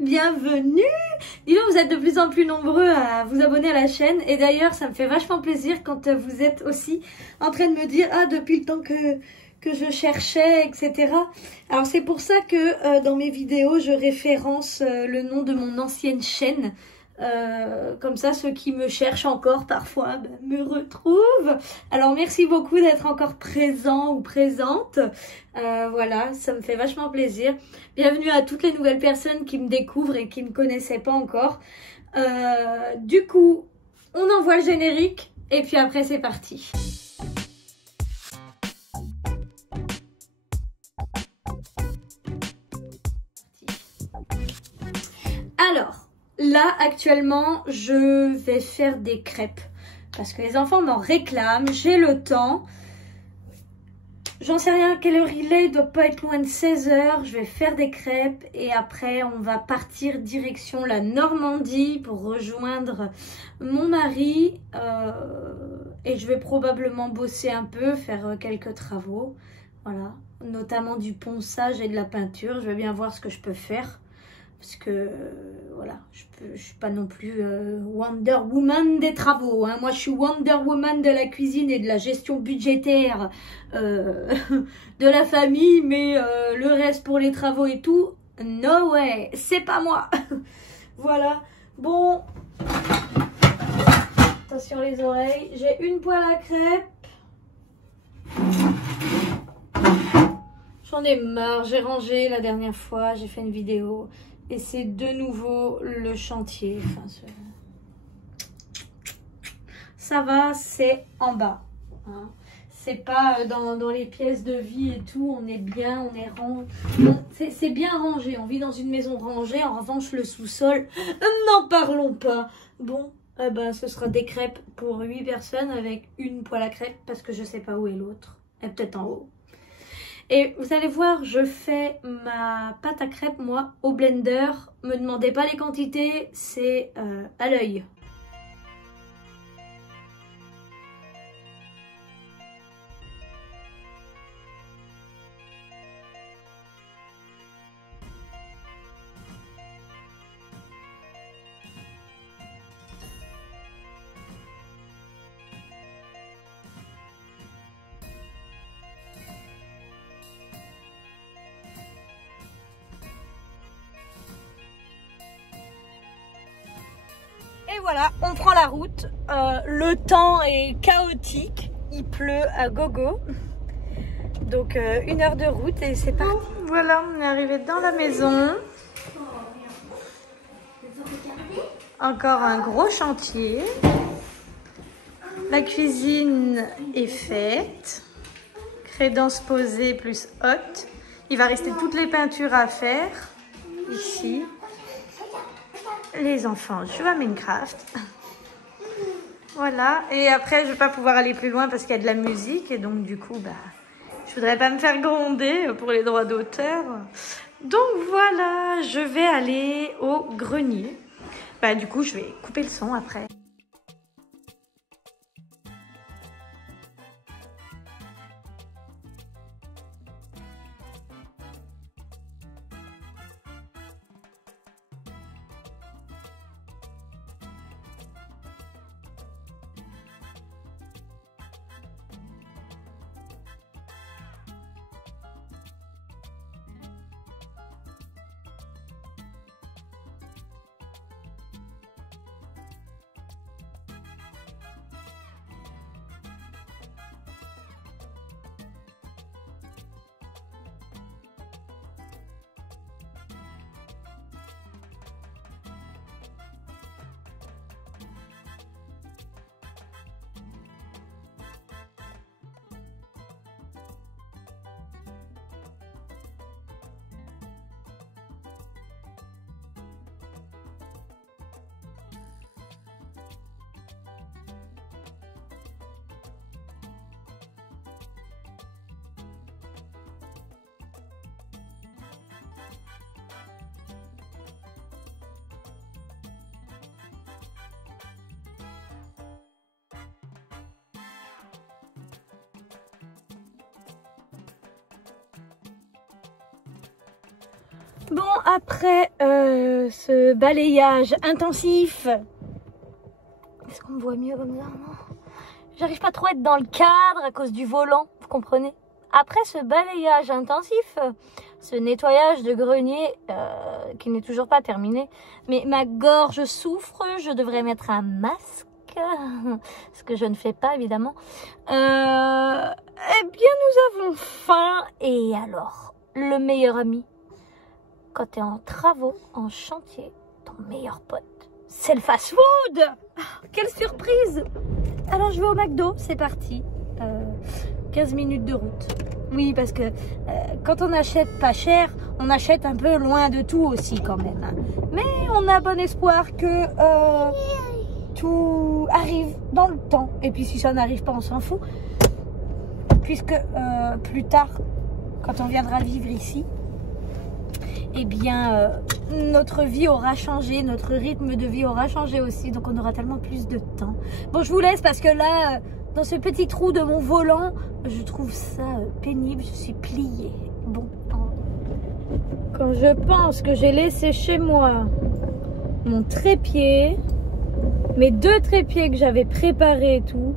bienvenue. Dis donc, vous êtes de plus en plus nombreux à vous abonner à la chaîne. Et d'ailleurs, ça me fait vachement plaisir quand vous êtes aussi en train de me dire « Ah, depuis le temps que je cherchais, etc. » Alors, c'est pour ça que dans mes vidéos, je référence le nom de mon ancienne chaîne. Comme ça, ceux qui me cherchent encore parfois me retrouvent. Alors, merci beaucoup d'être encore présent ou présente. Voilà, ça me fait vachement plaisir. Bienvenue à toutes les nouvelles personnes qui me découvrent et qui ne me connaissaient pas encore. Du coup, on envoie le générique et puis après, c'est parti. Alors, là, actuellement, je vais faire des crêpes parce que les enfants m'en réclament. J'ai le temps. J'en sais rien à quelle heure il est. Il doit pas être loin de 16 h. Je vais faire des crêpes et après, on va partir direction la Normandie pour rejoindre mon mari. Et je vais probablement bosser un peu, faire quelques travaux. Voilà, notamment du ponçage et de la peinture. Je vais bien voir ce que je peux faire. Parce que, voilà, je suis pas non plus Wonder Woman des travaux. Hein. Moi, je suis Wonder Woman de la cuisine et de la gestion budgétaire de la famille. Mais le reste pour les travaux et tout, no way, c'est pas moi. Voilà, bon. Attention les oreilles. J'ai une poêle à crêpes. J'en ai marre, j'ai rangé la dernière fois, j'ai fait une vidéo. Et c'est de nouveau le chantier. Enfin, ça va, c'est en bas. Hein. C'est pas dans les pièces de vie et tout. On est bien, on est rangé. C'est bien rangé. On vit dans une maison rangée. En revanche, le sous-sol, n'en parlons pas. Bon, eh ben, ce sera des crêpes pour 8 personnes avec une poêle à crêpes parce que je sais pas où est l'autre. Elle est peut-être en haut. Et vous allez voir, je fais ma pâte à crêpes, moi, au blender. Me demandez pas les quantités, c'est à l'œil. Et voilà, on prend la route. Le temps est chaotique. Il pleut à gogo. Donc 1 heure de route et c'est parti. Voilà, on est arrivé dans la maison. Encore un gros chantier. La cuisine est faite. Crédence posée plus haute. Il va rester toutes les peintures à faire. Ici. Les enfants jouent à Minecraft. Voilà. Et après, je vais pas pouvoir aller plus loin parce qu'il y a de la musique. Et donc, du coup, je voudrais pas me faire gronder pour les droits d'auteur. Donc, voilà. Je vais aller au grenier. Du coup, je vais couper le son après. Bon, après ce balayage intensif, est-ce qu'on me voit mieux comme ça? Non, j'arrive pas trop à être dans le cadre à cause du volant, vous comprenez? Après ce balayage intensif, ce nettoyage de grenier qui n'est toujours pas terminé, mais ma gorge souffre, je devrais mettre un masque, ce que je ne fais pas évidemment. Eh bien nous avons faim, et alors, le meilleur ami, quand tu es en travaux, en chantier, ton meilleur pote, c'est le fast-food. Quelle surprise! Alors je vais au McDo, c'est parti. 15 minutes de route. Oui, parce que quand on achète pas cher, on achète un peu loin de tout aussi quand même. Hein. Mais on a bon espoir que tout arrive dans le temps. Et puis si ça n'arrive pas, on s'en fout. Puisque plus tard, quand on viendra vivre ici, eh bien, notre vie aura changé, notre rythme de vie aura changé aussi. Donc on aura tellement plus de temps. Bon, je vous laisse parce que là... dans ce petit trou de mon volant, je trouve ça pénible, je suis pliée. Bon, quand je pense que j'ai laissé chez moi mon trépied, mes 2 trépieds que j'avais préparés et tout,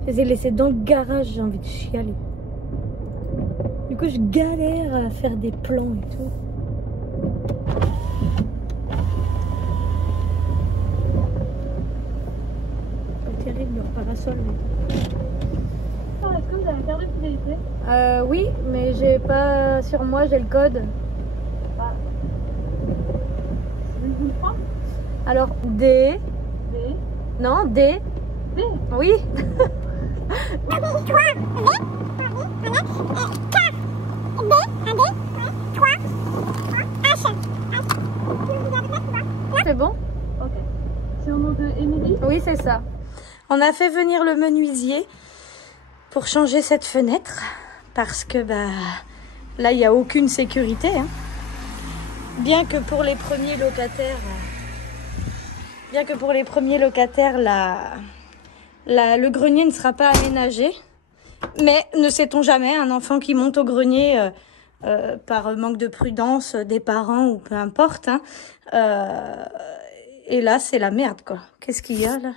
je les ai laissés dans le garage, j'ai envie de chialer. Du coup, je galère à faire des plans et tout. C'est terrible leur parasol. Est-ce que vous avez une carte de fidélité? Oui, mais j'ai pas sur moi, j'ai le code. Ah. C'est une fois? Alors D. D. Non, D. D. Oui. C'est bon? Ok. C'est au nom de Émilie? Oui, c'est ça. On a fait venir le menuisier pour changer cette fenêtre parce que bah là il n'y a aucune sécurité. Hein. Bien que pour les premiers locataires, le grenier ne sera pas aménagé. Mais ne sait-on jamais, un enfant qui monte au grenier par manque de prudence des parents ou peu importe. Hein, et là c'est la merde quoi. Qu'est-ce qu'il y a là?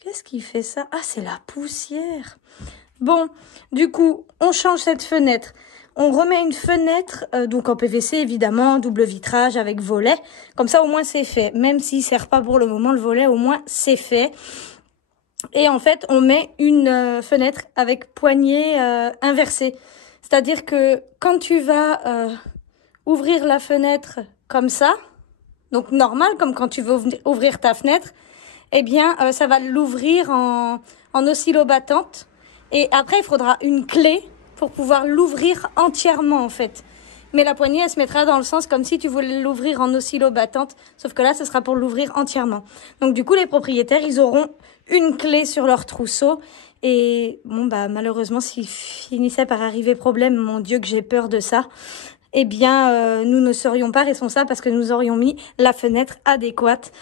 Qu'est-ce qui fait ça? Ah, c'est la poussière. Bon, du coup, on change cette fenêtre. On remet une fenêtre, donc en PVC évidemment, double vitrage avec volet. Comme ça, au moins, c'est fait. Même s'il ne sert pas pour le moment, le volet, au moins, c'est fait. Et en fait, on met une fenêtre avec poignée inversée. C'est-à-dire que quand tu vas ouvrir la fenêtre comme ça, donc normal, comme quand tu veux ouvrir ta fenêtre, eh bien, ça va l'ouvrir en oscillobattante. Et après, il faudra une clé pour pouvoir l'ouvrir entièrement, en fait. Mais la poignée, elle se mettra dans le sens comme si tu voulais l'ouvrir en oscillobattante. Sauf que là, ce sera pour l'ouvrir entièrement. Donc, du coup, les propriétaires, ils auront une clé sur leur trousseau. Et bon, bah, malheureusement, s'il finissait par arriver problème, mon Dieu, que j'ai peur de ça, eh bien, nous ne serions pas responsables parce que nous aurions mis la fenêtre adéquate.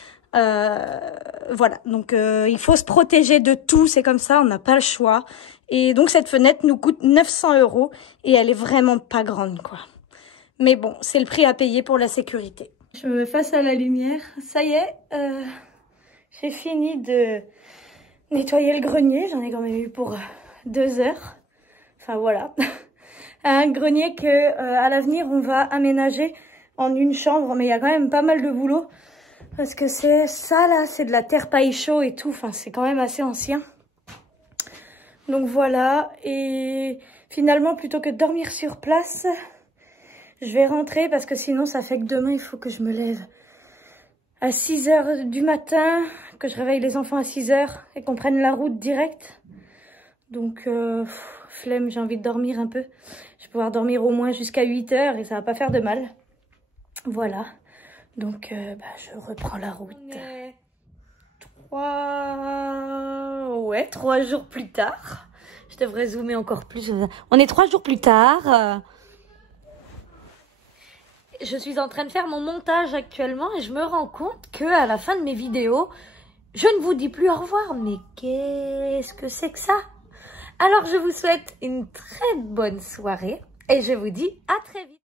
Voilà, donc il faut se protéger de tout, c'est comme ça, on n'a pas le choix. Et donc cette fenêtre nous coûte 900 € et elle est vraiment pas grande quoi. Mais bon, c'est le prix à payer pour la sécurité. Je me mets face à la lumière, ça y est, j'ai fini de nettoyer le grenier, j'en ai quand même eu pour 2 heures. Enfin voilà, un grenier que à l'avenir on va aménager en une chambre, mais il y a quand même pas mal de boulot. Parce que c'est ça là, c'est de la terre paille chaud et tout, enfin c'est quand même assez ancien. Donc voilà, et finalement plutôt que de dormir sur place, je vais rentrer parce que sinon ça fait que demain il faut que je me lève à 6 h du matin, que je réveille les enfants à 6 h et qu'on prenne la route directe. Donc flemme, j'ai envie de dormir un peu. Je vais pouvoir dormir au moins jusqu'à 8 h et ça va pas faire de mal. Voilà. Donc, je reprends la route. 3 jours plus tard. Je devrais zoomer encore plus. On est 3 jours plus tard. Je suis en train de faire mon montage actuellement et je me rends compte que à la fin de mes vidéos, je ne vous dis plus au revoir. Mais qu'est-ce que c'est que ça? Alors, je vous souhaite une très bonne soirée et je vous dis à très vite.